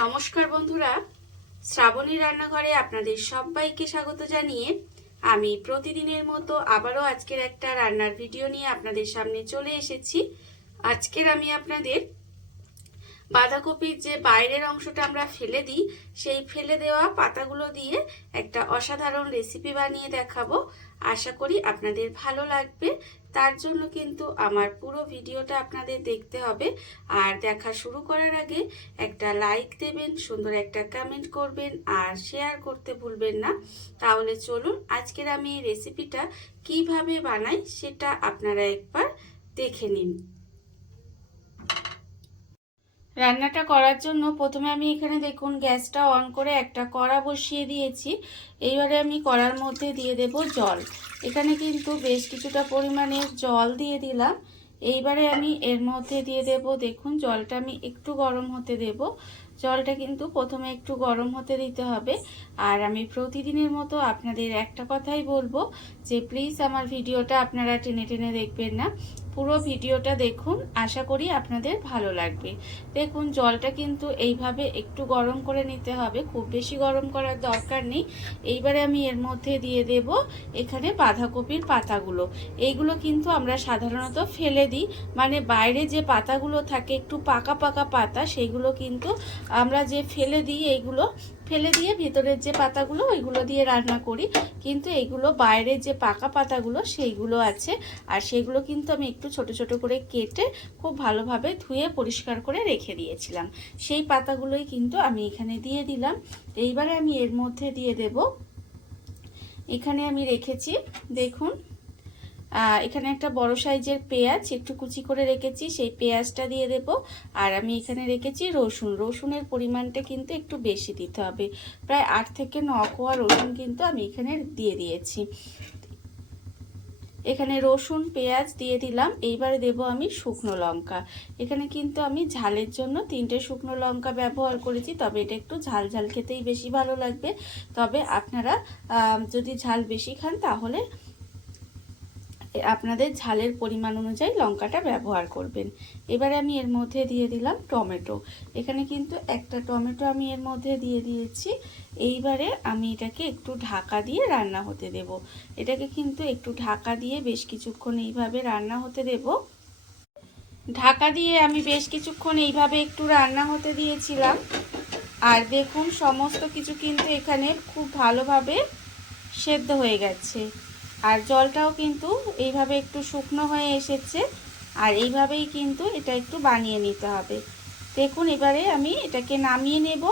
নমস্কার বন্ধুরা। শ্রাবণী রান্নাঘরে আপনাদের সবাইকে স্বাগত জানিয়ে আমি প্রতিদিনের মতো আবারও আজকের একটা রান্নার ভিডিও নিয়ে আপনাদের সামনে চলে এসেছি। আজকের আমি আপনাদের বাঁধাকপির যে বাইরের অংশটা আমরা ফেলে দিই, সেই ফেলে দেওয়া পাতাগুলো দিয়ে একটা অসাধারণ রেসিপি বানিয়ে দেখাবো। আশা করি আপনাদের ভালো লাগবে। তার জন্য কিন্তু আমার পুরো ভিডিওটা আপনাদের দেখতে হবে। আর দেখা শুরু করার আগে একটা লাইক দেবেন, সুন্দর একটা কমেন্ট করবেন, আর শেয়ার করতে ভুলবেন না। তাহলে চলুন আজকের আমি এই রেসিপিটা কীভাবে বানাই সেটা আপনারা একবার দেখে নিন। রান্নাটা করার জন্য প্রথমে আমি এখানে দেখুন গ্যাসটা অন করে একটা কড়া বসিয়ে দিয়েছি। এইবারে আমি কড়ার মধ্যে দিয়ে দেব জল। এখানে কিন্তু বেশ কিছুটা পরিমাণে জল দিয়ে দিলাম। এইবারে আমি এর মধ্যে দিয়ে দেব দেখুন জলটা আমি একটু গরম হতে দেব। জলটা কিন্তু প্রথমে একটু গরম হতে দিতে হবে। আর আমি প্রতিদিনের মতো আপনাদের একটা কথাই বলব যে, প্লিজ আমার ভিডিওটা আপনারা টেনে টেনে দেখবেন না। পুরো ভিডিওটা দেখুন, আশা করি আপনাদের ভালো লাগবে। দেখুন, জলটা কিন্তু এইভাবে একটু গরম করে নিতে হবে, খুব বেশি গরম করার দরকার নেই। এইবারে আমি এর মধ্যে দিয়ে দেব এখানে বাঁধাকপির পাতাগুলো। এইগুলো কিন্তু আমরা সাধারণত ফেলে দিই মানে বাইরে যে পাতাগুলো থাকে, একটু পাকা পাকা পাতা সেইগুলো কিন্তু আমরা যে ফেলে দিই এইগুলো ফেলে দিয়ে ভিতরের যে পাতাগুলো, ওইগুলো দিয়ে রান্না করি। কিন্তু এইগুলো বাইরের যে পাকা পাতাগুলো, সেইগুলো আছে। আর সেগুলো কিন্তু আমি একটু ছোট ছোট করে কেটে খুব ভালোভাবে ধুয়ে পরিষ্কার করে রেখে দিয়েছিলাম। সেই পাতাগুলোই কিন্তু আমি এখানে দিয়ে দিলাম। এইবারে আমি এর মধ্যে দিয়ে দেব। এখানে আমি রেখেছি, দেখুন এখানে একটা বড় সাইজের পেঁয়াজ, একটু কুচি করে রেখেছি, সেই পেঁয়াজটা দিয়ে দেব। আর আমি এখানে রেখেছি রসুন। রসুনের পরিমাণটা কিন্তু একটু বেশি দিতে হবে। প্রায় আট থেকে ন কোয়া রসুন কিন্তু আমি এখানে দিয়ে দিয়েছি। এখানে রসুন, পেঁয়াজ দিয়ে দিলাম। এইবারে দেব আমি শুকনো লঙ্কা। এখানে কিন্তু আমি ঝালের জন্য তিনটে শুকনো লঙ্কা ব্যবহার করেছি, তবে এটা একটু ঝাল ঝাল খেতেই বেশি ভালো লাগবে। তবে আপনারা যদি ঝাল বেশি খান তাহলে আপনাদের ঝালের পরিমাণ অনুযায়ী লঙ্কাটা ব্যবহার করবেন। এবারে আমি এর মধ্যে দিয়ে দিলাম টমেটো। এখানে কিন্তু একটা টমেটো আমি এর মধ্যে দিয়ে দিয়েছি। এইবারে আমি এটাকে একটু ঢাকা দিয়ে রান্না হতে দেব। এটাকে কিন্তু একটু ঢাকা দিয়ে বেশ কিছুক্ষণ এইভাবে রান্না হতে দেব। ঢাকা দিয়ে আমি বেশ কিছুক্ষণ এইভাবে একটু রান্না হতে দিয়েছিলাম। আর দেখুন, সমস্ত কিছু কিন্তু এখানে খুব ভালোভাবে সেদ্ধ হয়ে গেছে। আর জলটাও কিন্তু এইভাবে একটু শুকনো হয়ে এসেছে, আর এইভাবেই কিন্তু এটা একটু বানিয়ে নিতে হবে। দেখুন, এবারে আমি এটাকে নামিয়ে নেব,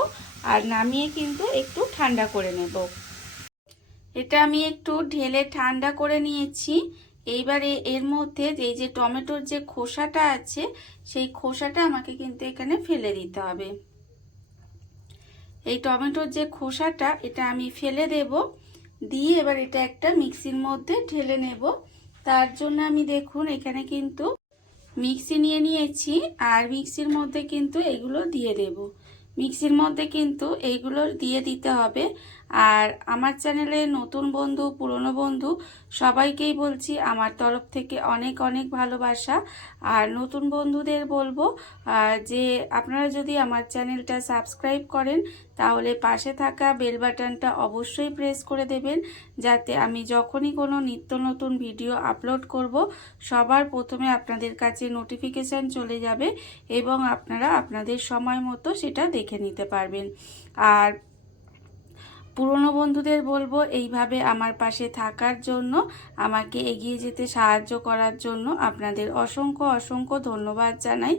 আর নামিয়ে কিন্তু একটু ঠান্ডা করে নেব। এটা আমি একটু ঢেলে ঠান্ডা করে নিয়েছি। এইবারে এর মধ্যে এই যে টমেটোর যে খোসাটা আছে, সেই খোসাটা আমাকে কিন্তু এখানে ফেলে দিতে হবে। এই টমেটোর যে খোসাটা, এটা আমি ফেলে দেবো। দিয়ে এবার এটা একটা মিক্সির মধ্যে ঢেলে নেব। তার জন্য আমি দেখুন, এখানে কিন্তু মিক্সি নিয়ে নিয়েছি আর মিক্সির মধ্যে কিন্তু এগুলো দিয়ে দেব। মিক্সির মধ্যে কিন্তু এইগুলো দিয়ে দিতে হবে। আর আমার চ্যানেলে নতুন বন্ধু, পুরনো বন্ধু, সবাইকেই বলছি আমার তরফ থেকে অনেক অনেক ভালোবাসা। আর নতুন বন্ধুদের বলব যে আপনারা যদি আমার চ্যানেলটা সাবস্ক্রাইব করেন, তাহলে পাশে থাকা বেল বাটনটা অবশ্যই প্রেস করে দেবেন, যাতে আমি যখনই কোনো নিত্য নতুন ভিডিও আপলোড করব, সবার প্রথমে আপনাদের কাছে নোটিফিকেশান চলে যাবে এবং আপনারা আপনাদের সময় মতো সেটা দেখে নিতে পারবেন। আর পুরনো বন্ধুদের বলব, এইভাবে আমার পাশে থাকার জন্য, আমাকে এগিয়ে যেতে সাহায্য করার জন্য আপনাদের অসংখ্য অসংখ্য ধন্যবাদ জানাই।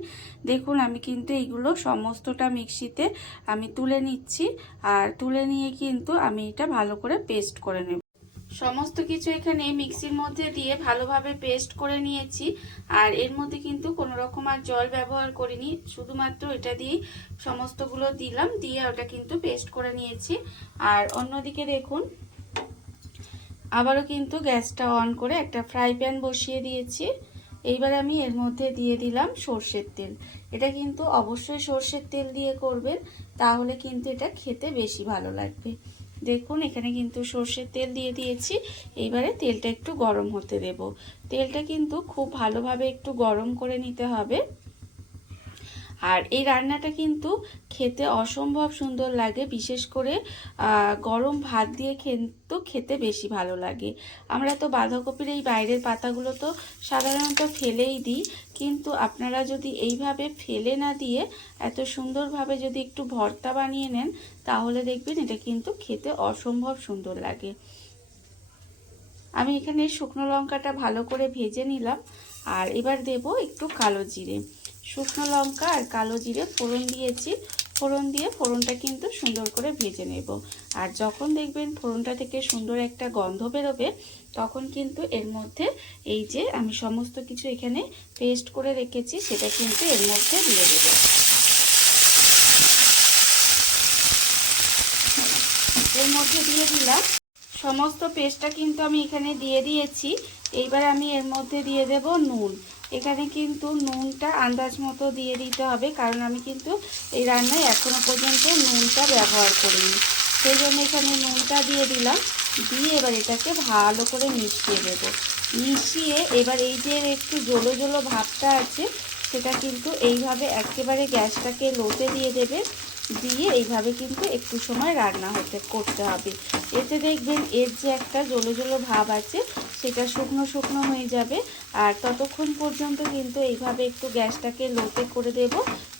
দেখুন, আমি কিন্তু এইগুলো সমস্তটা মিক্সিতে আমি তুলে নিচ্ছি, আর তুলে নিয়ে কিন্তু আমি এটা ভালো করে পেস্ট করে নেব। সমস্ত কিছু এখানে মিক্সির মধ্যে দিয়ে ভালোভাবে পেস্ট করে নিয়েছি। আর এর মধ্যে কিন্তু কোনো রকম আর জল ব্যবহার করিনি। শুধুমাত্র এটা দিয়েই সমস্তগুলো দিলাম, দিয়ে ওটা কিন্তু পেস্ট করে নিয়েছি। আর অন্যদিকে দেখুন, আবারও কিন্তু গ্যাসটা অন করে একটা ফ্রাই প্যান বসিয়ে দিয়েছি। এইবার আমি এর মধ্যে দিয়ে দিলাম সর্ষের তেল। এটা কিন্তু অবশ্যই সর্ষের তেল দিয়ে করবেন, তাহলে কিন্তু এটা খেতে বেশি ভালো লাগবে। দেখুন, এখানে কিন্তু সর্ষের তেল দিয়ে দিয়েছি। এইবারে তেলটা একটু গরম হতে দেব। তেলটা কিন্তু খুব ভালোভাবে একটু গরম করে নিতে হবে। আর এই রান্নাটা কিন্তু খেতে অসম্ভব সুন্দর লাগে, বিশেষ করে গরম ভাত দিয়ে কিন্তু খেতে বেশি ভালো লাগে। আমরা তো বাঁধাকপির এই বাইরের পাতাগুলো তো সাধারণত ফেলেই দিই, কিন্তু আপনারা যদি এইভাবে ফেলে না দিয়ে এত সুন্দরভাবে যদি একটু ভর্তা বানিয়ে নেন, তাহলে দেখবেন এটা কিন্তু খেতে অসম্ভব সুন্দর লাগে। আমি এখানে শুকনো লঙ্কাটা ভালো করে ভেজে নিলাম, আর এবার দেব একটু কালো জিরে। শুকনো লঙ্কা আর কালো জিরে ফোড়ন দিয়েছি। ফোড়ন দিয়ে ফোড়নটা কিন্তু সুন্দর করে ভেজে নেব। আর যখন দেখবেন ফোড়নটা থেকে সুন্দর একটা গন্ধ বেরোবে, তখন কিন্তু এর মধ্যে এই যে আমি সমস্ত কিছু এখানে পেস্ট করে রেখেছি, সেটা কিন্তু এর মধ্যে দিয়ে দেবো। এর মধ্যে দিয়ে দিলাম। সমস্ত পেস্টটা কিন্তু আমি এখানে দিয়ে দিয়েছি। এইবার আমি এর মধ্যে দিয়ে দেব নুন। এখানে কিন্তু নুনটা আন্দাজ মতো দিয়ে দিতে হবে, কারণ আমি কিন্তু এই রান্নায় এখনও পর্যন্ত নুনটা ব্যবহার করিনি। সেই জন্য এখানে নুনটা দিয়ে দিলাম, দিয়ে এবার এটাকে ভালো করে মিশিয়ে দেবো। মিশিয়ে এবার এই যে একটু জলো জলো ভাবটা আছে, সেটা কিন্তু এইভাবে একেবারে গ্যাসটাকে লোতে দিয়ে দেবে। দিয়ে এইভাবে কিন্তু একটু সময় রান্না হতে, করতে হবে। এতে দেখবেন এর যে একটা জলো জলো ভাব আছে, সেটা শুকনো শুকনো হয়ে যাবে। আর ততক্ষণ পর্যন্ত কিন্তু এইভাবে একটু গ্যাসটাকে লোতে করে দেব।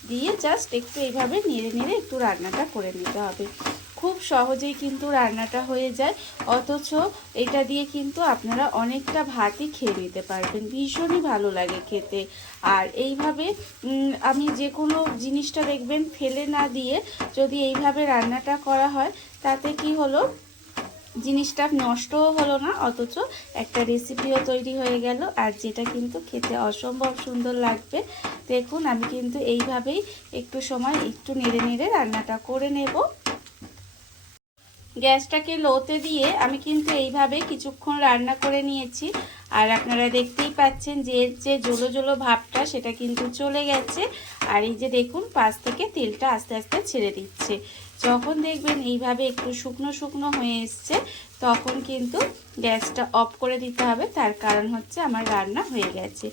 দিয়ে জাস্ট একটু এইভাবে নেড়ে নেড়ে একটু রান্নাটা করে নিতে হবে। খুব সহজেই কিন্তু রান্নাটা হয়ে যায়। অথচ এটা দিয়ে কিন্তু আপনারা অনেকটা ভাতই খেয়ে নিতে পারবেন। ভীষণই ভালো লাগে খেতে। আর এইভাবে আমি যে কোনো জিনিসটা দেখবেন ফেলে না দিয়ে যদি এইভাবে রান্নাটা করা হয়, তাতে কি হলো? জিনিসটা নষ্টও হলো না, অথচ একটা রেসিপিও তৈরি হয়ে গেল। আর যেটা কিন্তু খেতে অসম্ভব সুন্দর লাগবে। দেখুন, আমি কিন্তু এইভাবেই একটু সময় একটু নেড়ে নেড়ে রান্নাটা করে নেব। গ্যাসটাকে লোতে দিয়ে আমি কিন্তু এইভাবে কিছুক্ষণ রান্না করে নিয়েছি। আর আপনারা দেখতেই পাচ্ছেন যে যে জলো জলো ভাবটা সেটা কিন্তু চলে গেছে। আর এই যে দেখুন, পাশ থেকে তেলটা আস্তে আস্তে ছেড়ে দিচ্ছে। যখন দেখবেন এইভাবে একটু শুকনো শুকনো হয়ে এসছে, তখন কিন্তু গ্যাসটা অফ করে দিতে হবে। তার কারণ হচ্ছে আমার রান্না হয়ে গেছে।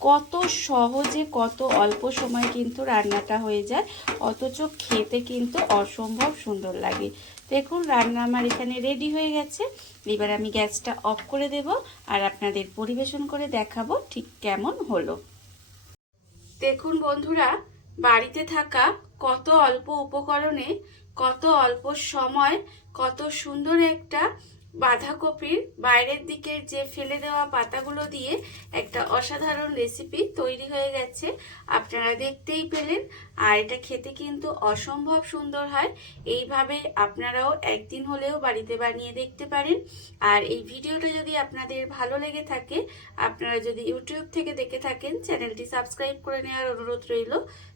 কত সহজে, কত অল্প সময় কিন্তু রান্নাটা হয়ে যায়। অথচ খেতে কিন্তু অসম্ভব সুন্দর লাগে। দেখুন, রান্না আমার এখানে রেডি হয়ে গেছে। এবার আমি গ্যাসটা অফ করে দেব আর আপনাদের পরিবেশন করে দেখাবো ঠিক কেমন হলো। দেখুন বন্ধুরা, বাড়িতে থাকা কত অল্প উপকরণে, কত অল্প সময়, কত সুন্দর একটা বাঁধাকপির বাইরের দিকের যে ফেলে দেওয়া পাতাগুলো দিয়ে একটা অসাধারণ রেসিপি তৈরি হয়ে গেছে। আপনারা দেখতেই পেলেন। আর এটা খেতে কিন্তু অসম্ভব সুন্দর হয়। এইভাবে আপনারাও একদিন হলেও বাড়িতে বানিয়ে দেখতে পারেন। আর এই ভিডিওটা যদি আপনাদের ভালো লেগে থাকে, আপনারা যদি ইউটিউব থেকে দেখে থাকেন, চ্যানেলটি সাবস্ক্রাইব করে নেওয়ার অনুরোধ রইল।